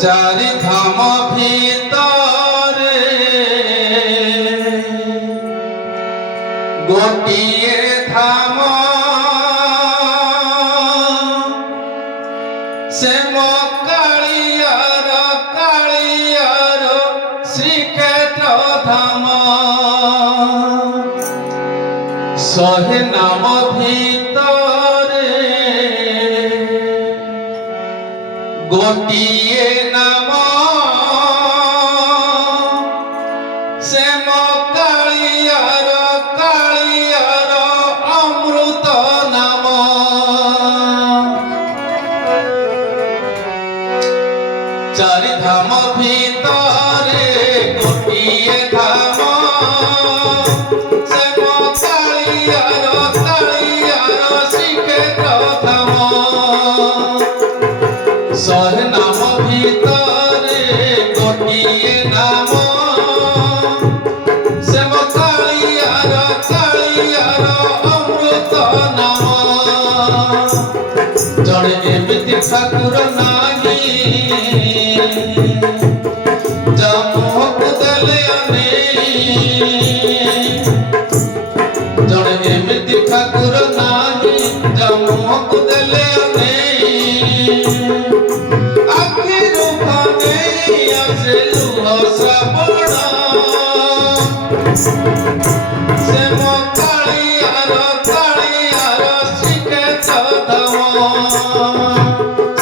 चारि धाम भितरे गोटिए धाम से मो कालियार श्रीक्षेत्र धाम शहे नाम भितरे गोटिए नाम से मो कालियार अमृत नाम चारि धाम भितरे गोटिए धाम से मो कालियार श्रीक्षेत्र धाम शहे नाम भितरे गोटिए नाम से मो कालियार अमृत नाम जड़े एमिति ठाकुर नाही जमुहकु देले जड़े एमिति ठाकुर नाही जमुहकु देले आखिरु भाने आसे लुह श्रावण से मो कालियार श्रीक्षेत्र धाम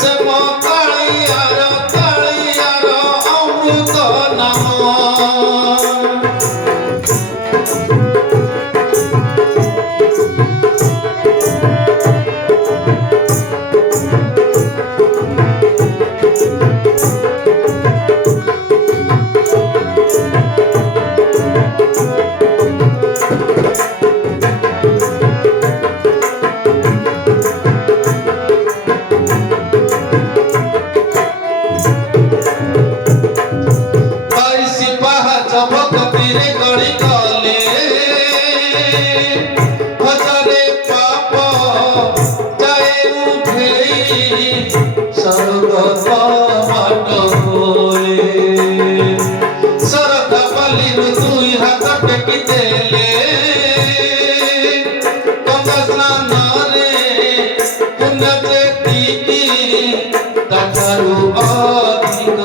से मो कालियार अमृत नाम भक्तिरे गड़ी गले हजारे पाप जाए उठेई स्वर्ग बाट होए सरधा बालिरु दुई हाथ टेकी देले गंगा स्नान रे पुण्य जेतिकी ताठारु अधिक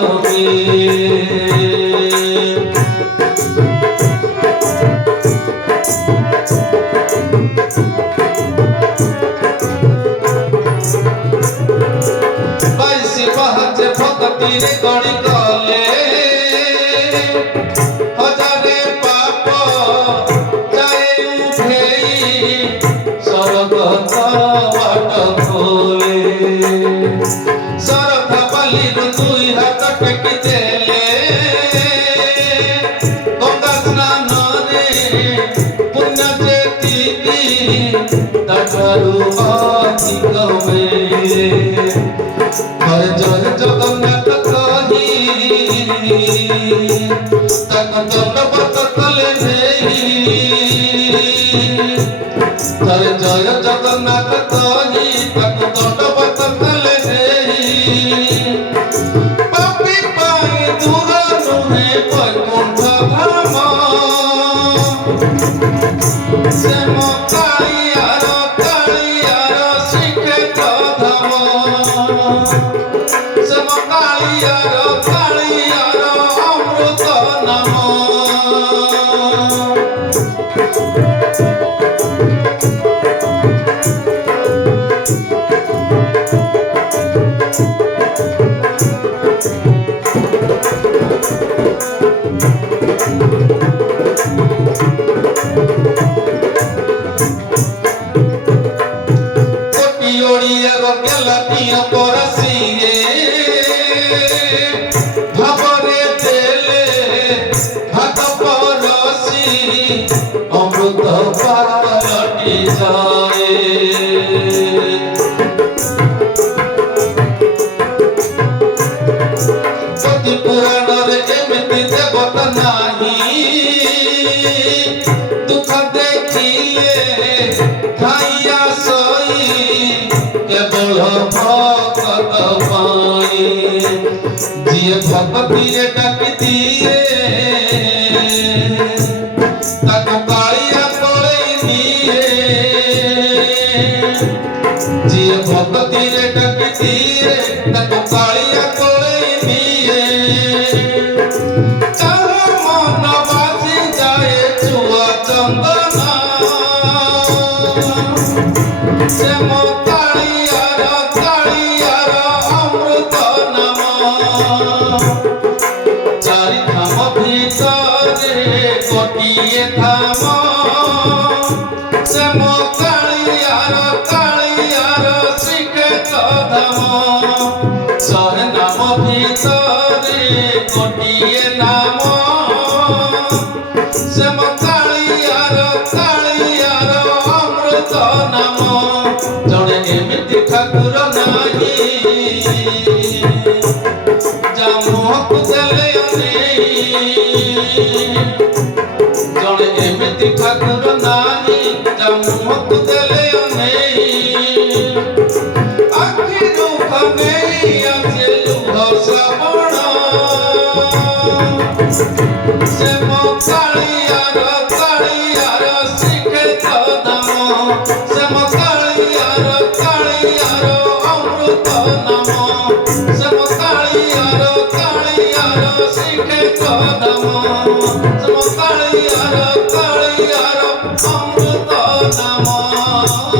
भक्तिरे गड़ी गले हजारे पाप जाए उठेई स्वर्ग बाट खोले सरधा बालिरु दुई हाथ टेकी देले गंगा स्नान रे पुण्य जेतिकी ताठारु अधिक हर जय जगन्नाथ कही तक दंडवत तले हर जय जगन्नाथ कही तक दंडवत तले पापी पाई दूर नुहे वैकुंठ धाम से मो कालियार श्रीक्षेत्र धाम से मो कालियार अमृत नाम भावरे देले हाथ परसी अमृत पालटी जाए पति पुराण रे एमिति देवता नाही दुख देखिए खाइया सोई केवल भक्त पाई जिए भगवती रे डकती रे ताको कालिया कोई दिए जिए भगवती रे डकती रे ताको कालिया कोई दिए चाहे मन बाजी जाए छुआ चंदना से मो कालियार अमृत नाम चारि धाम भितरे गोटिए धाम से मो कालियार श्रीक्षेत्र धाम शहे नाम भितरे गोटिए नाम से मो कालियार अमृत नाम जड़े एमिति ठाकुर नाही जामुहक देले जड़े एमिति ठाकुर नाही जामुहक देले आखि दुख नहीं आसे लुह श्रवण से मो कालियार श्रीक्षेत्र धाम से मो कालियार अमृत नाम से मो कालियार श्रीक्षेत्र धाम से मो कालियार अमृत नाम।